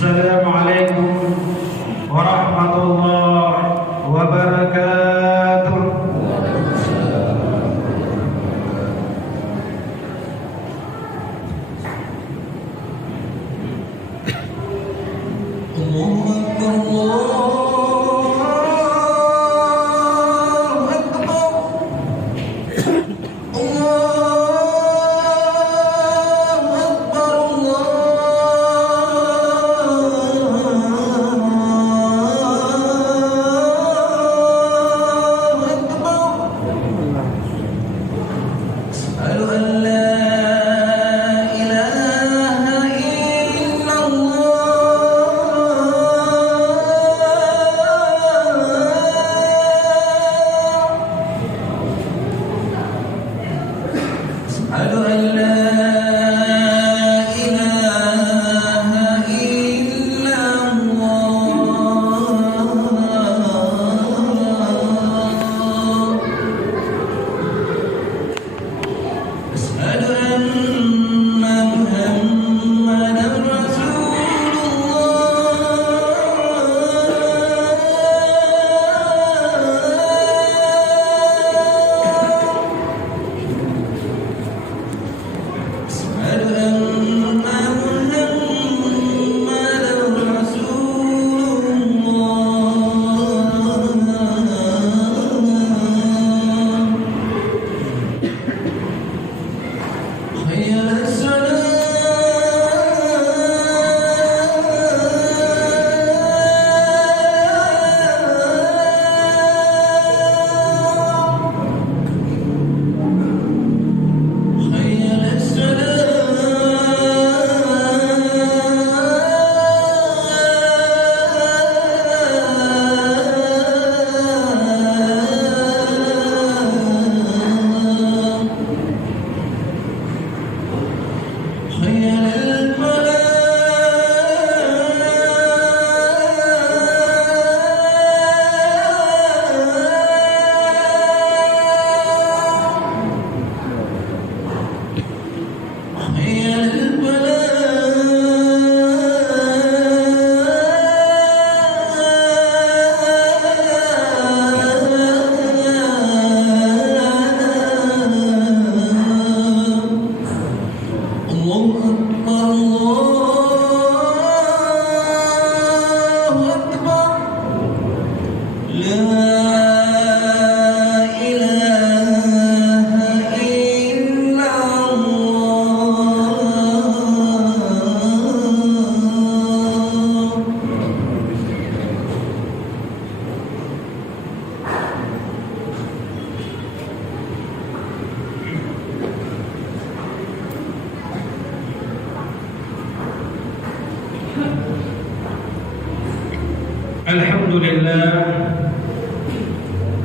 Assalamualaikum warahmatullahi wabarakatuh.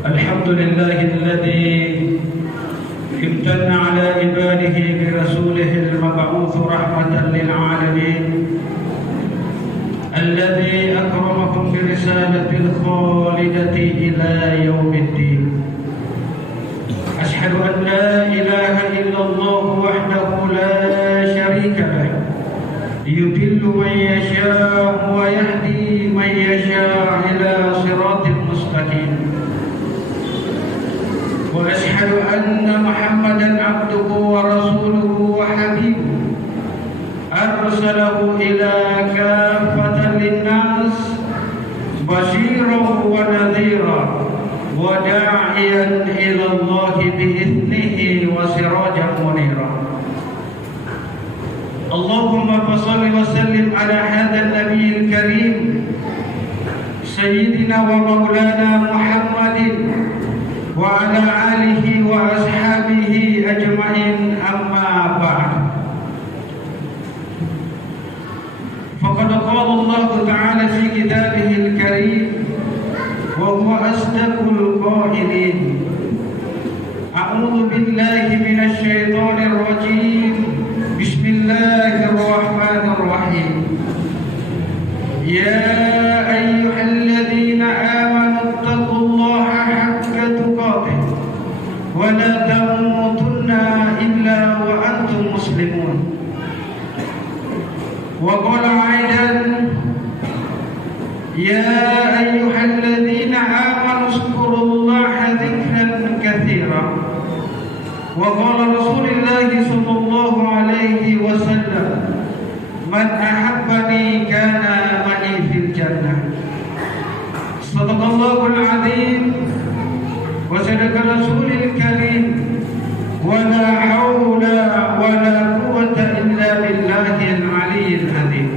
Alhamdulillahilladzi imtanna ala ibadihi bi rasulihil mab'uts rahmatan lil alamin alladzi akramahum bi risalatil khalidati ila yaumiddin. Ashhadu an la ilaha illallah wahdahu la syarika lah yudillu man yasha' wa yahdi man yasha' ila siratil mustaqim. Wa ashhadu anna Muhammadan abduhu wa rasuluhu wa habibuhu arsalahu ila kaffatan linnas bashiran wa nadhiran wa da'iyan ila Allah bi'idhnihi wa sirajan munira. Allahumma salli wa sallim ala hadha an-nabiyil karim sayyidina wa maulana Muhammadin wa ala alihi wa ashabihi ajma'in, amma ba'd. Faqad qala Allah ta'ala fi kitabihil karim wa huwa asdaqul qailin. A'udzu billahi minasy syaithanir rajim. Bismillahirrahmanirrahim. Ya ayyuhalladzina amanu taqullaha haqqa tuqatih wa la tamutunna illa wa antum muslimun. Wa qala aidan يا أيها الذين آمنوا اذكروا الله ذكرا كثيرا وقال رسول الله صلى الله عليه وسلم من أحبني كان معي في الجنة صدق الله العظيم وصدق رسول الكريم ولا حول ولا قوة إلا بالله العلي العظيم.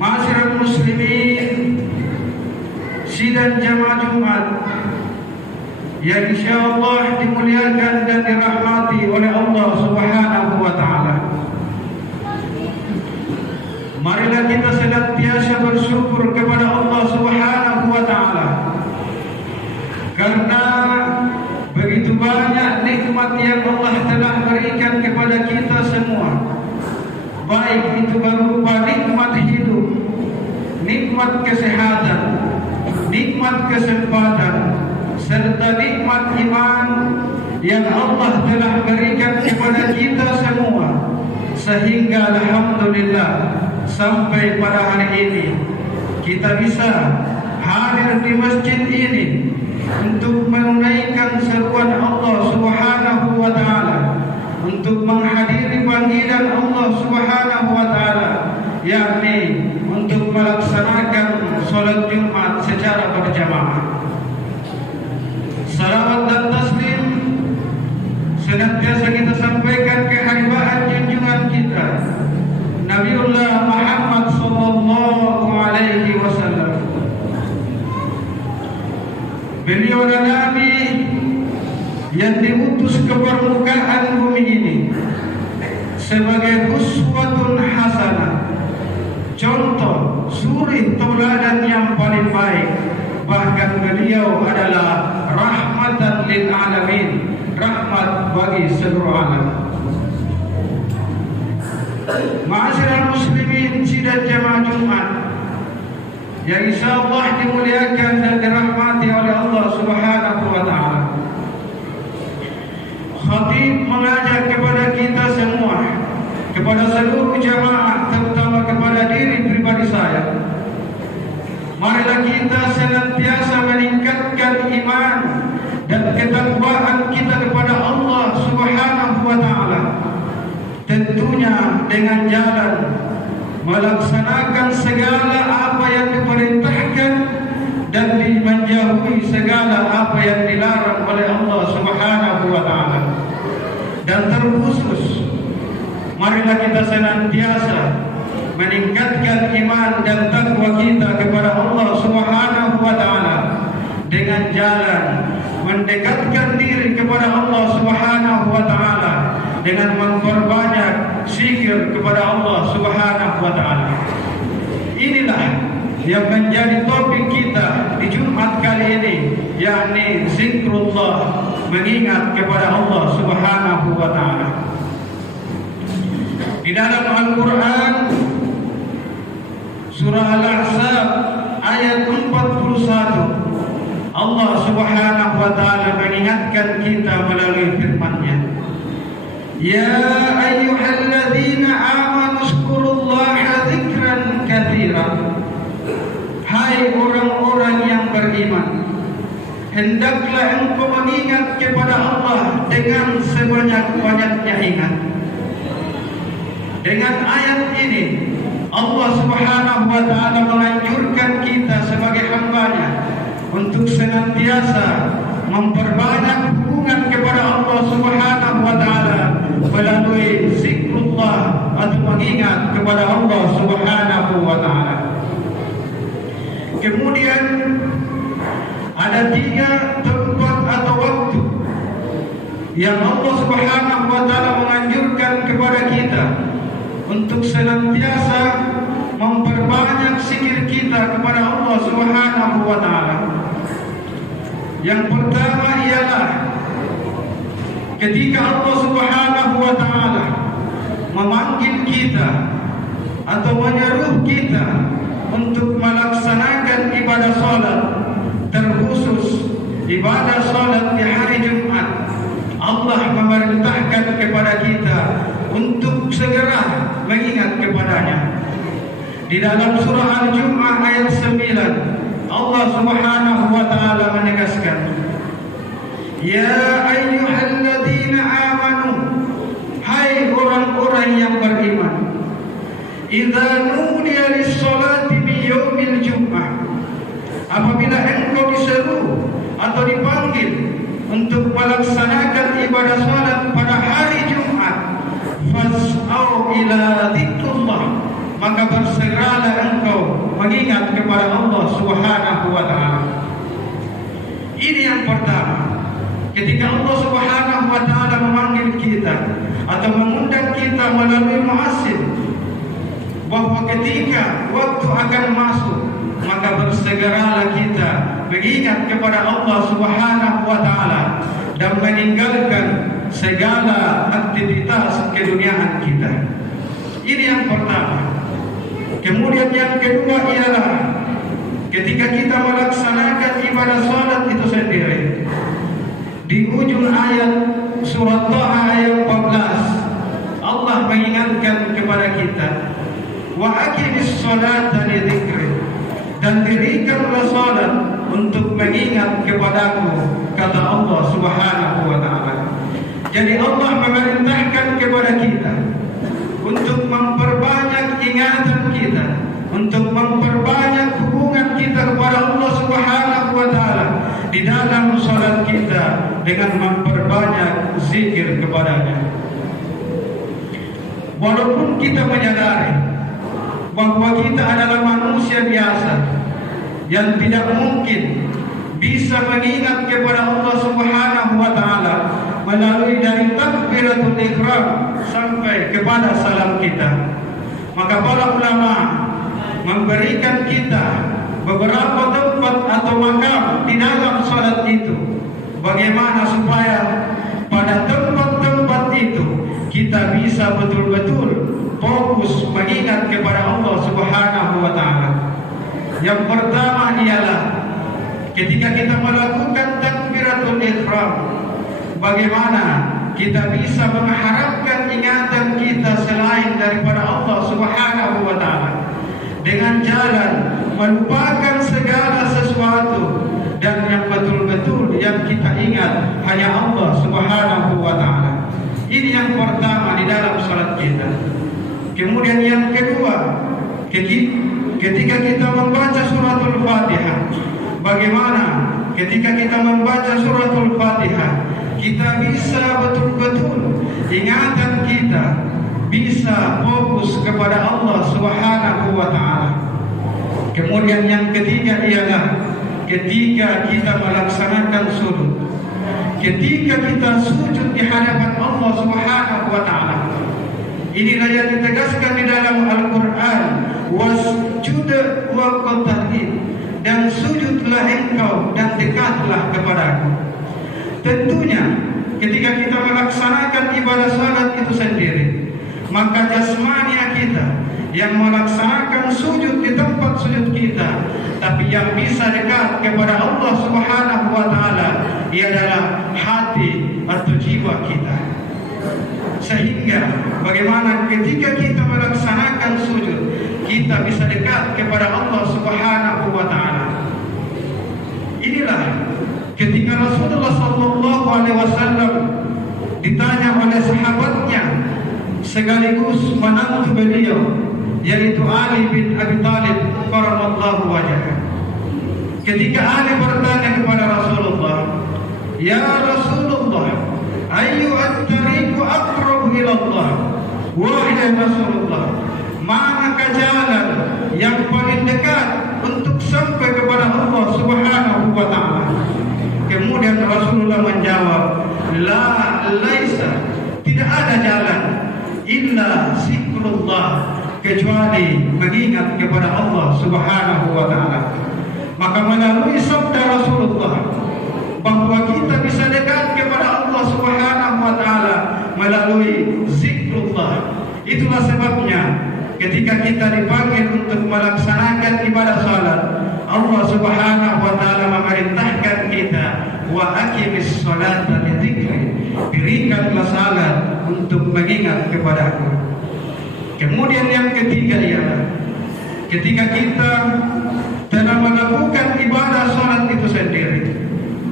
Ma'asyiral muslimin, sidang jamaah Jumat yang insyaallah dimuliakan dan dirahmati oleh Allah Subhanahu wa taala. Marilah kita senantiasa bersyukur kepada Allah Subhanahu wa taala karena begitu banyak nikmat yang Allah telah berikan kepada kita semua. Baik itu berupa nikmat hidup, nikmat kesehatan, nikmat kesempatan, serta nikmat iman yang Allah telah berikan kepada kita semua. Sehingga alhamdulillah sampai pada hari ini kita bisa hadir di masjid ini untuk menunaikan seruan Allah Subhanahu wa taala, untuk menghadiri panggilan Allah Subhanahu wa taala, yakni untuk melaksanakan salat Jumat secara berjamaah. Salawat dan taslim senantiasa kita sampaikan kehadiran junjungan kita Nabiullah Muhammad sallallahu alaihi wasallam. Beliau adalah Nabi yang diutus ke permukaan bumi ini sebagai uswatun hasanah, contoh suri tauladan yang paling baik. Bahkan beliau adalah rahmatan lil alamin, rahmat bagi seluruh alam. Ma'asyiral muslimin, sidang jamaah Jumat yang insyaallah dimuliakan dan dirahmati oleh Allah Subhanahu wa taala. Khatib mengajak kepada kita semua, kepada seluruh jamaah, terutama kepada diri pribadi saya, marilah kita senantiasa meningkatkan iman dan ketakwaan kita kepada Allah Subhanahu wa taala. Tentunya dengan jalan melaksanakan segala apa yang diperintahkan dan menjauhi segala apa yang dilarang oleh Allah Subhanahu wa taala. Dan terkhusus marilah kita senantiasa meningkatkan iman dan takwa kita kepada Allah Subhanahu wa taala dengan jalan mendekatkan diri kepada Allah Subhanahu wa taala dengan memperbanyak zikir kepada Allah Subhanahu wa taala. Inilah yang menjadi topik kita di Jumat kali ini, yakni zikrullah, mengingat kepada Allah Subhanahu wa taala. Di dalam Al-Qur'an surah Al-Ahzab ayat 41, Allah Subhanahu wa taala mengingatkan kita melalui firman-Nya, ya ayyuhalladzina amanu zkurullaha dzikran katsiran. Hai orang-orang yang beriman, hendaklah engkau mengingat kepada Allah dengan sebanyak-banyaknya ingat. Dengan ayat ini Allah Subhanahu wa taala menganjurkan kita sebagai hamba-Nya untuk senantiasa memperbanyak hubungan kepada Allah Subhanahu wa taala melalui zikrullah atau mengingat kepada Allah Subhanahu wa taala. Kemudian ada 3 tempat atau waktu yang Allah Subhanahu wa taala menganjurkan kepada kita untuk senantiasa memperbanyak zikir kita kepada Allah Subhanahu wa taala. Yang pertama ialah ketika Allah Subhanahu wa taala memanggil kita atau menyeru kita untuk melaksanakan ibadah salat, terkhusus ibadah salat di hari Jumat. Allah memerintahkan kepada kita untuk segera mengingat kepadanya. Di dalam surah Al-Jumu'ah ayat 9, Allah Subhanahu wa taala menegaskan, "Ya ayyuhalladzina amanu," hai orang-orang yang beriman, "idza nudiya lis-sholati min yaumil jumu'ah," apabila engkau diseru atau dipanggil untuk melaksanakan ibadah salat pada hari Jumat, fas'au ila dzikrullah, maka bersegeralah engkau mengingat kepada Allah Subhanahu wa taala. Ini yang pertama. Ketika Allah Subhanahu wa taala memanggil kita atau mengundang kita melalui muazzin, bahwa ketika waktu akan masuk, maka bersegeralah kita mengingat kepada Allah Subhanahu wa taala dan meninggalkan segala aktivitas keduniaan kita. Ini yang pertama. Kemudian yang kedua ialah ketika kita melaksanakan ibadah salat itu sendiri. Di ujung ayat surat Taha ayat 14, Allah mengingatkan kepada kita, "Wa aqimis sholata li dzikri," dan dirikanlah salat untuk mengingat kepadaku, kata Allah Subhanahu wa taala. Jadi Allah memerintahkan kepada kita untuk memperbanyak ingatan kita, untuk memperbanyak hubungan kita kepada Allah Subhanahu wa taala di dalam salat kita dengan memperbanyak zikir kepadanya. Walaupun kita menyadari bahwa kita adalah manusia biasa yang tidak mungkin bisa mengingat kepada Allah Subhanahu wa taala melalui dari takbiratul ihram sampai kepada salam kita, maka para ulama memberikan kita beberapa tempat atau makam di dalam salat itu, bagaimana supaya pada tempat-tempat itu kita bisa betul-betul fokus mengingat kepada Allah Subhanahu wa taala. Yang pertama ialah ketika kita melakukan takbiratul ihram, bagaimana kita bisa mengharapkan ingatan kita selain daripada Allah Subhanahu wa taala dengan jalan melupakan segala sesuatu, dan yang betul-betul yang kita ingat hanya Allah Subhanahu wa taala. Ini yang pertama di dalam salat kita. Kemudian yang kedua, ketika kita membaca suratul Fatihah, bagaimana ketika kita membaca suratul Fatihah kita bisa betul-betul ingatan kita bisa fokus kepada Allah Subhanahu wa taala. Kemudian yang ketiga ialah ketika kita melaksanakan sujud, ketika kita sujud di hadapan Allah Subhanahu wa taala. Inilah yang ditegaskan di dalam Al-Qur'an, wasjud waqtarib, dan sujudlah engkau dan dekatlah kepadaku. Tentunya ketika kita melaksanakan ibadah salat itu sendiri, maka jasmania kita yang melaksanakan sujud di tempat sujud kita, tapi yang bisa dekat kepada Allah Subhanahu wa taala ialah hati atau jiwa kita. Sehingga bagaimana ketika kita melaksanakan sujud kita bisa dekat kepada Allah Subhanahu wa taala. Inilah ketika Rasulullah sallallahu alaihi wasallam ditanya oleh sahabatnya sekaligus menantu beliau, yaitu Ali bin Abi Thalib karramallahu wajhahu. Ketika Ali bertanya kepada Rasulullah, "Ya Rasulullah, ayyu at-tariqu aqrabu ila Allah?" Wahai Rasulullah, manakah jalan yang paling dekat untuk sampai kepada Allah Subhanahu wa taala? Kemudian Rasulullah menjawab, laisa, tidak ada jalan illa zikrullah, kecuali mengingat kepada Allah Subhanahu wa taala. Maka melalui sabda Rasulullah bahwa kita bisa dekat kepada Allah Subhanahu wa taala melalui zikrullah. Itulah sebabnya ketika kita dipanggil untuk melaksanakan ibadah salat, Allah Subhanahu wa taala memerintahkan kita, wa aqimis sholata li dzikri, dirikanlah salat untuk mengingat kepadaku. Kemudian yang ketiga ialah ketika kita telah melakukan ibadah salat itu sendiri.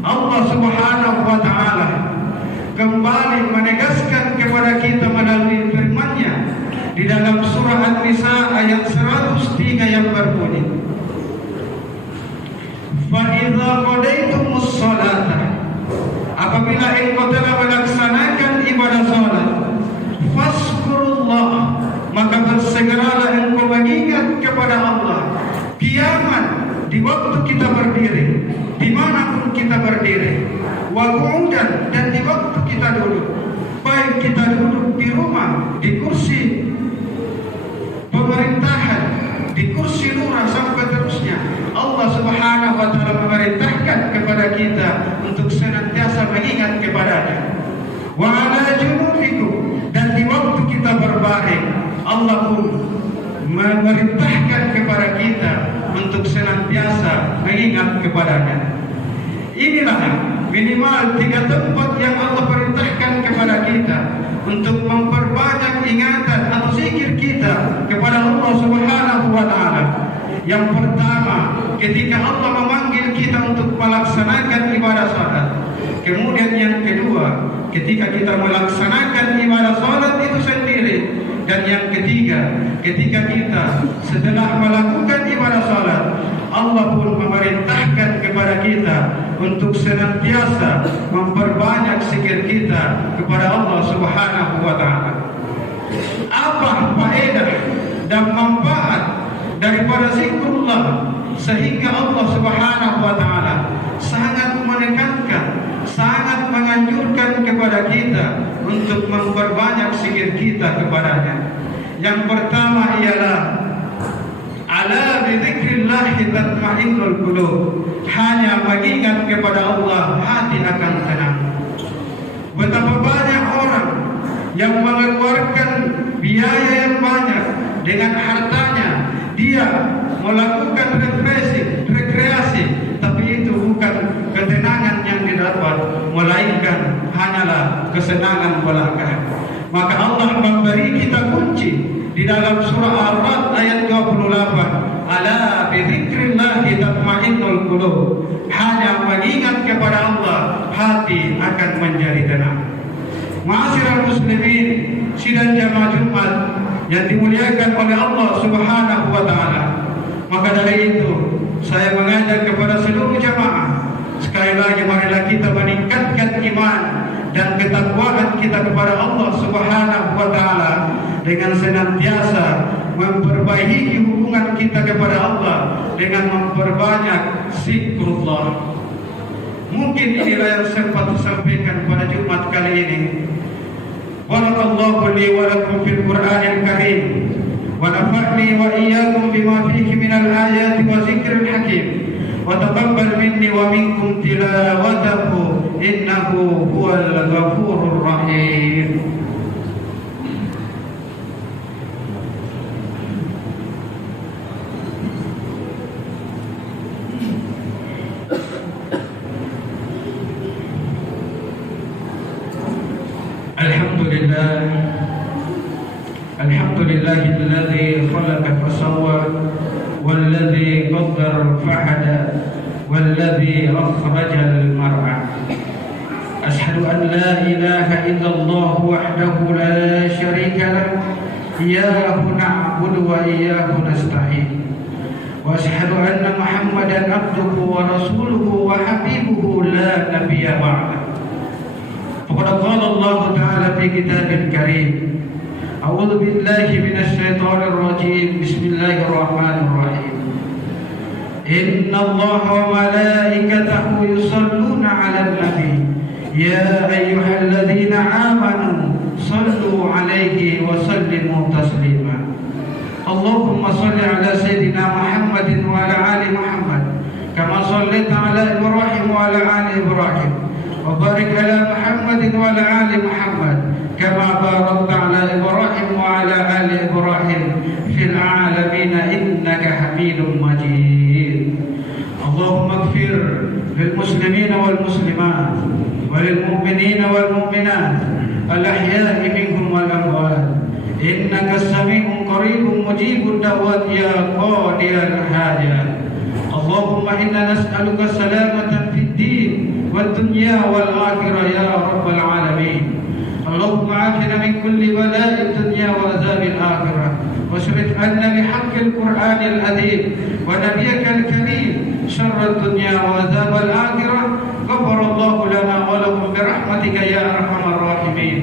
Allah Subhanahu wa taala kembali menegaskan kepada kita melalui firman-Nya di dalam surah An-Nisa ayat 103 yang berbunyi, "Fa idza qadaytumus sholata," apabila engkau telah melaksanakan ibadah salat, "Fazkurullah," maka bersegeralah engkau mengingat kepada Allah. Qiyaman, di waktu kita berdiri, dimanapun kita berdiri, wa qu'udan, dan di waktu kita duduk, baik kita duduk di rumah, di kursi pemerintahan, di kursi lurah sampai terusnya. Allah Subhanahu wa taala memerintahkan kepada kita untuk senantiasa mengingat kepada-Nya. Wa ala junubikum, dan di waktu kita berbaring, Allah pun memerintahkan kepada kita untuk senantiasa mengingat kepada-Nya. Inilah minimal 3 tempat yang Allah perintahkan kepada kita untuk memperbanyak ingatan atau zikir kita kepada Allah Subhanahu wa taala. Yang pertama, ketika Allah memanggil kita untuk melaksanakan ibadah salat. Kemudian yang kedua, ketika kita melaksanakan ibadah salat itu sendiri. Dan yang ketiga, ketika kita setelah melakukan ibadah salat, Allah pun memerintahkan kepada kita untuk senantiasa memperbanyak zikir kita kepada Allah Subhanahu wa taala. Apa faedah dan manfaat daripada zikrullah sehingga Allah Subhanahu wa taala sangat menekankan, sangat menganjurkan kepada kita untuk memperbanyak zikir kita kepada-Nya. Yang pertama ialah ala bidzikrillah tatma'innul qulub. Hanya mengingat kepada Allah hati akan tenang. Betapa banyak orang yang mengeluarkan biaya yang banyak dengan hartanya, dia melakukan rekreasi, tapi itu bukan ketenangan yang didapat, melainkan hanyalah kesenangan belaka. Maka Allah memberi kita kunci di dalam surah Ar-Ra'd ayat 28, ala bidzikrillah tatma'innul qulub. Hanya mengingat kepada Allah hati akan menjadi tenang. Ma'asyiral muslimin, sidang jamaah Jumat yang dimuliakan oleh Allah Subhanahu wa taala. Maka dari itu saya mengajak kepada seluruh jamaah, sekali lagi marilah kita meningkatkan iman dan ketakwaan kita kepada Allah Subhanahu wa taala dengan senantiasa memperbaiki hubungan kita kepada Allah dengan memperbanyak zikrullah. Mungkin inilah yang sempat disampaikan pada Jumat kali ini. Barakallahu li wa lakum fil Qur'anil Karim wa nafa'ni wa iyyakum bima fihi minal ayati wa zikril hakim wa taqabbal minni wa minkum tilawatahu innahu huwal ghafurur rahim. Alhamdulillahilladzi khalaqa fasawwa walladzi qaddara fahada walladzi akhrajal mar'a. Ashhadu an la ilaha illallah wahdahu la syarika lah, iyyahu na'budu wa iyyahu nasta'in. Wa ashhadu anna Muhammadan abduhu wa rasuluhu wa habibuhu la nabiyya ba'da. Faqad qala Allah ta'ala fi kitabil karim, a'udzu billahi minasy syaithanir rajim, bismillahirrahmanir rahim. Innallaha wa malaikatahu yusholluna 'alan nabi, ya ayyuhalladzina amanu shallu 'alaihi wa sallimu taslima. Allahumma shalli 'ala sayyidina Muhammadin wa 'ala ali Muhammad kama shallaita 'ala Ibrahim wa 'ala ali Ibrahim wa barik 'ala Muhammadin wa 'ala ali Muhammad kama barakta 'ala Ibrahim wa 'ala ali Ibrahim fil 'alamin innaka Hamidum Majid. Allahumma ighfir lil muslimina wal muslimat wal mu'minina wal mu'minat al ahya'i minhum wal amwat إنك السميع قريب مجيب الدعوات يا قاضي الحاجات. اللهم إنا نسألك السلامة في الدين والدنيا والآخرة يا رب العالمين. اللهم عافنا من كل بلاء الدنيا وعذاب الآخرة، واصرف عنا بحق القرآن العظيم ونبيك الكريم شر الدنيا وعذاب الآخرة. غفر الله لنا ولكم برحمتك يا أرحم الراحمين.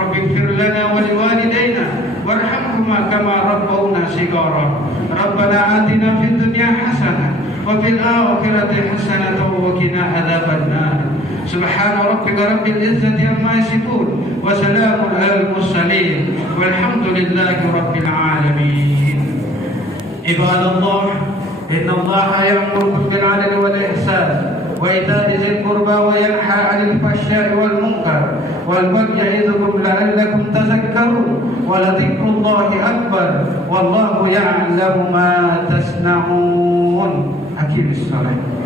رب اغفر لنا ولوالدينا وارحمهما كما ربونا صغارا. ربنا آتنا في الدنيا حسنة وفي الآخرة حسنة وقنا عذاب النار. سبحان ربك رب العزة عما يصفون وسلام على المرسلين والحمد لله رب العالمين. عباد الله، إن الله يأمركم بالعدل والإحسان وإيتاء ذي القربى وينهى عن الفحشاء والمنكر والبغي يعظكم لعلكم تذكرون. ولذكر الله أكبر والله يعلم ما تصنعون. أقم الصلاة.